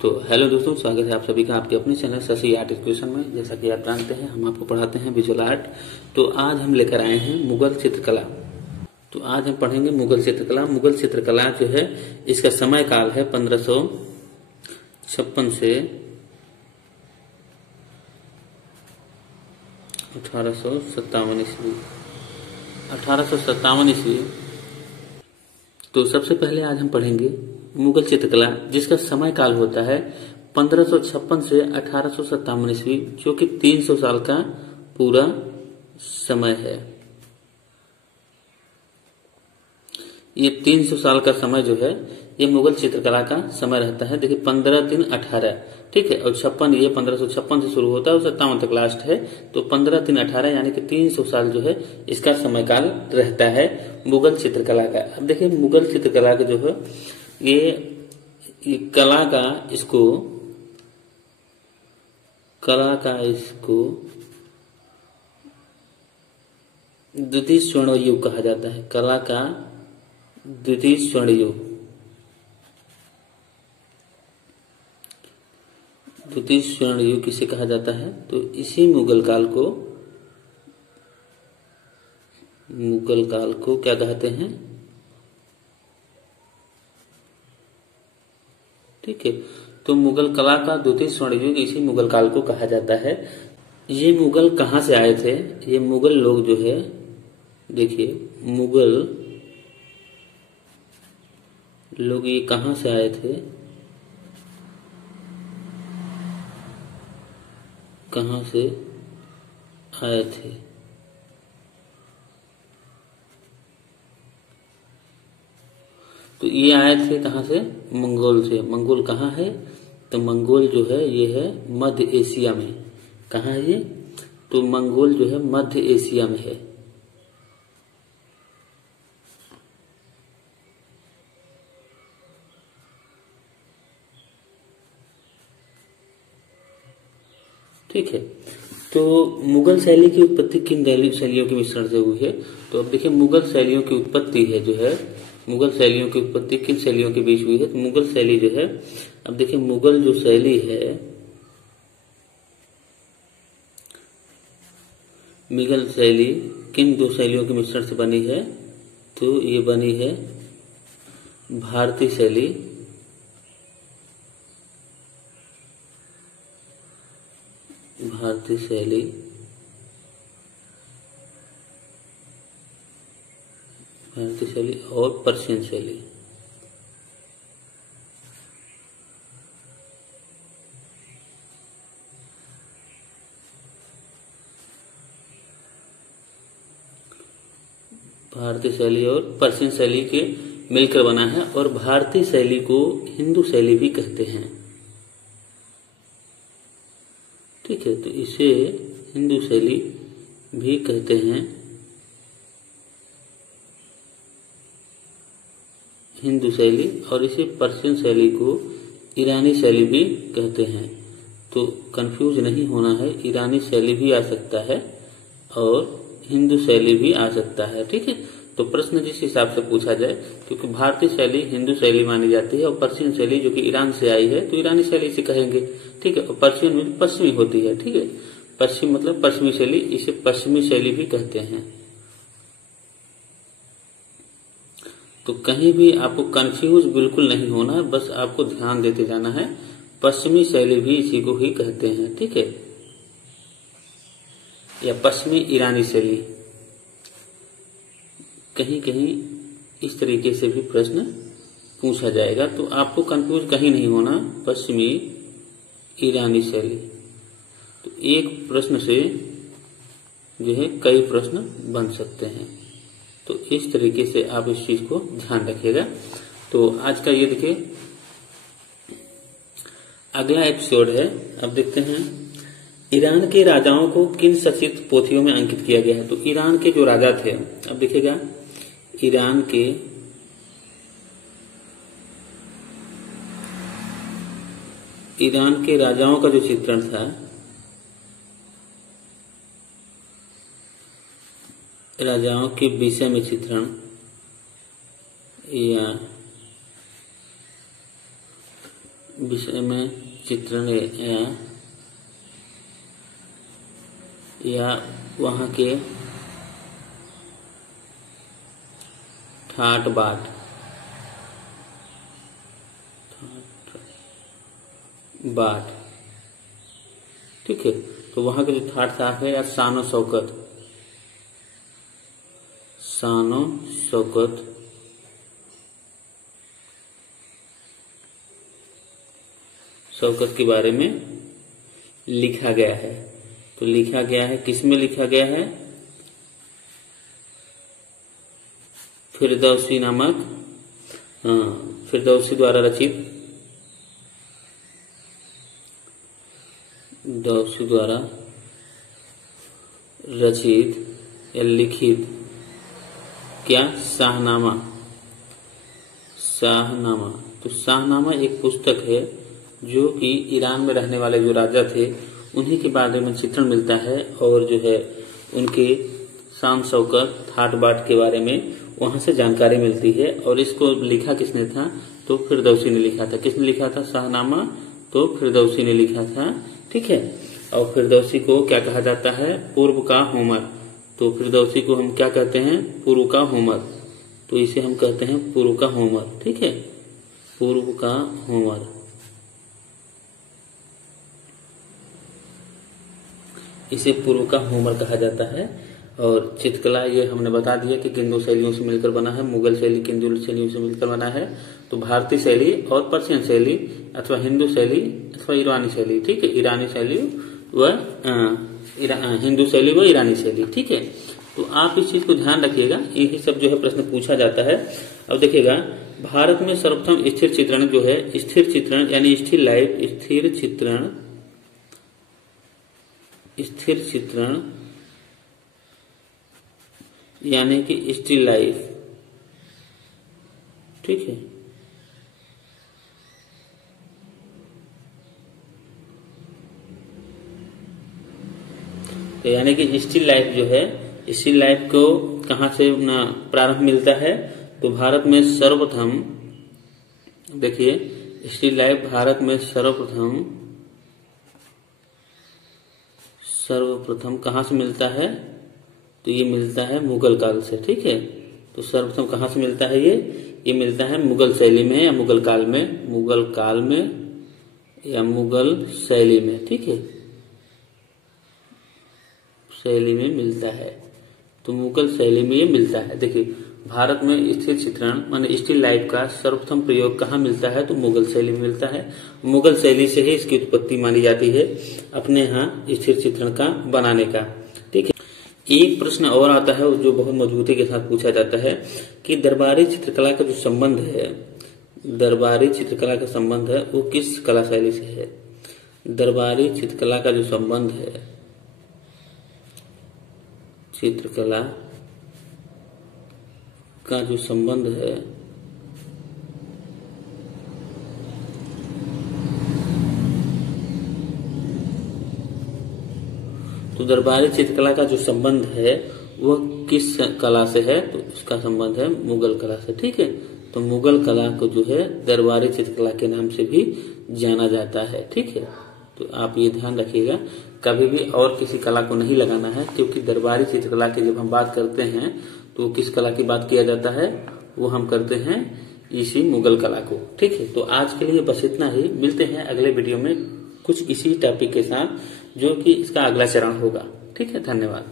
तो हेलो दोस्तों, स्वागत है आप सभी का आपके अपने चैनल शशि आर्ट एजुकेशन में। जैसा कि आप जानते हैं, हम आपको पढ़ाते हैं विजुअल आर्ट। तो आज हम लेकर आए हैं मुगल चित्रकला। तो आज हम पढ़ेंगे मुगल चित्रकला। मुगल चित्रकला जो है, इसका समय काल है 1556 से 1857 ईस्वी। 1857 ईस्वी। तो सबसे पहले आज हम पढ़ेंगे मुगल चित्रकला, जिसका समय काल होता है 1556 से 1857 ईस्वी, जो कि 300 साल का पूरा समय है। ये 300 साल का समय जो है, ये मुगल चित्रकला का समय रहता है। देखिए 15 3 18, ठीक है, और 56, ये 1556 से शुरू होता है और 57 तक लास्ट है। तो 15 3 18 यानी कि 300 साल जो है, इसका समय काल रहता है मुगल चित्रकला का। अब देखिए मुगल चित्रकला का जो है, ये कला का इसको द्वितीय स्वर्ण युग कहा जाता है। कला का द्वितीय स्वर्ण युग, द्वितीय स्वर्ण युग किसे कहा जाता है? तो इसी मुगल काल को क्या कहते हैं? ठीक है, तो मुगल कला का द्वितीय स्वर्ण युग इसी मुगल काल को कहा जाता है। ये मुगल कहाँ से आए थे? ये मुगल लोग जो है, देखिए मुगल लोग ये कहाँ से आए थे? कहाँ से आए थे? तो ये आए थे कहाँ से? मंगोल से। मंगोल कहाँ है? तो मंगोल जो है, ये है मध्य एशिया में। कहाँ है ये? तो मंगोल जो है मध्य एशिया में है। ठीक है, तो मुगल शैली की उत्पत्ति किन शैलियों के मिश्रण से हुई है? तो अब देखिए मुगल शैलियों की उत्पत्ति है जो है, मुगल शैलियों की उत्पत्ति किन शैलियों के बीच हुई है? तो मुगल शैली जो है, अब देखिए मुगल जो शैली है, मुगल शैली किन दो शैलियों के मिश्रण से बनी है? तो ये बनी है भारतीय शैली, भारतीय शैली और पर्शियन शैली। भारतीय शैली और पर्शियन शैली के मिलकर बना है, और भारतीय शैली को हिंदू शैली भी कहते हैं। ठीक है, तो इसे हिंदू शैली भी कहते हैं, हिंदू शैली, और इसे पर्शियन शैली को ईरानी शैली भी कहते हैं। तो कंफ्यूज नहीं होना है, ईरानी शैली भी आ सकता है और हिंदू शैली भी आ सकता है। ठीक है, तो प्रश्न जिस हिसाब से पूछा जाए, क्योंकि भारतीय शैली हिंदू शैली मानी जाती है और पर्शियन शैली जो कि ईरान से आई है, तो ईरानी शैली से कहेंगे। ठीक है, और पर्शियन में पश्चिमी होती है। ठीक है, पश्चिम मतलब पश्चिमी शैली, इसे पश्चिमी शैली भी कहते हैं। तो कहीं भी आपको कंफ्यूज बिल्कुल नहीं होना है, बस आपको ध्यान देते जाना है। पश्चिमी शैली भी इसी को ही कहते हैं। ठीक है, या पश्चिमी ईरानी शैली, कहीं कहीं इस तरीके से भी प्रश्न पूछा जाएगा, तो आपको कंफ्यूज कहीं नहीं होना। पश्चिमी ईरानी शैली, तो एक प्रश्न से जो है कई प्रश्न बन सकते हैं, तो इस तरीके से आप इस चीज को ध्यान रखिएगा। तो आज का ये देखिए अगला एपिसोड है। अब देखते हैं ईरान के राजाओं को किन शासित पोथियों में अंकित किया गया है। तो ईरान के जो राजा थे, अब देखिएगा ईरान के राजाओं का जो चित्रण था, राजाओं के विषय में चित्रण या विषय में चित्रण या वहाँ के ठाट बाट ठीक है। तो वहां के जो ठाट ठाट है या शानो शौकत शौकत के बारे में लिखा गया है। तो लिखा गया है, किसमें लिखा गया है? फिरदौसी नामक, फिरदौसी द्वारा रचित, दौसी द्वारा रचित या लिखित क्या? शाहनामा। तो शाहनामा एक पुस्तक है जो कि ईरान में रहने वाले जो राजा थे उन्हीं के बारे में चित्रण मिलता है और जो है उनके शान शौकत ठाट बाट के बारे में वहां से जानकारी मिलती है। और इसको लिखा किसने था? तो फिरदौसी ने लिखा था। किसने लिखा था शाहनामा? तो फिरदौसी ने लिखा था, ठीक है। और फिरदौसी को क्या कहा जाता है? पूर्व का होमर। तो फिरदौसी को हम क्या कहते हैं? पूर्व का होमर। तो इसे हम कहते हैं पूर्व का होमर, ठीक है, पूर्व का होमर। इसे पूर्व का होमर कहा जाता है। और चित्रकला ये हमने बता दिया कि किन दो शैलियों से मिलकर बना है। मुगल शैली किन दो शैलियों से मिलकर बना है? तो भारतीय शैली और पर्शियन शैली अथवा हिंदू शैली अथवा ईरानी शैली, ठीक है। ईरानी शैली व हिंदू शैली व ईरानी शैली, ठीक है। तो आप इस चीज को ध्यान रखिएगा, यही सब जो है प्रश्न पूछा जाता है। अब देखिएगा, भारत में सर्वप्रथम स्थिर चित्रण जो है, स्थिर चित्रण यानी स्टिल लाइफ, स्थिर चित्रण यानी कि स्टिल लाइफ, ठीक है। तो यानी कि स्टिल लाइफ जो है, स्टिल लाइफ को कहां से प्रारंभ मिलता है? तो भारत में सर्वप्रथम, देखिए स्टिल लाइफ भारत में सर्वप्रथम कहां से मिलता है? तो ये मिलता है मुगल काल से, ठीक है। तो सर्वप्रथम कहां से मिलता है? ये मिलता है मुगल शैली में या मुगल काल में या मुगल शैली में, ठीक है, शैली में मिलता है। तो मुगल शैली में ये मिलता है। देखिए, भारत में स्थिर चित्रण माने स्टिल लाइफ का सर्वप्रथम प्रयोग कहाँ मिलता है? तो मुगल शैली में मिलता है। मुगल शैली से ही इसकी उत्पत्ति मानी जाती है अपने यहाँ स्थिर चित्रण का बनाने का, ठीक है। एक प्रश्न और आता है जो बहुत मजबूती के साथ पूछा जाता है कि दरबारी चित्रकला का जो संबंध है, दरबारी चित्रकला का संबंध है वो किस कला शैली से है? दरबारी चित्रकला का जो संबंध है, चित्रकला का जो संबंध है तो दरबारी चित्रकला का जो संबंध है वह किस कला से है? तो इसका संबंध है मुगल कला से, ठीक है। तो मुगल कला को जो है दरबारी चित्रकला के नाम से भी जाना जाता है, ठीक है। तो आप ये ध्यान रखिएगा, कभी भी और किसी कला को नहीं लगाना है, क्योंकि दरबारी चित्रकला की जब हम बात करते हैं तो किस कला की बात किया जाता है? वो हम करते हैं इसी मुगल कला को, ठीक है। तो आज के लिए बस इतना ही। मिलते हैं अगले वीडियो में कुछ इसी टॉपिक के साथ, जो कि इसका अगला चरण होगा, ठीक है। धन्यवाद।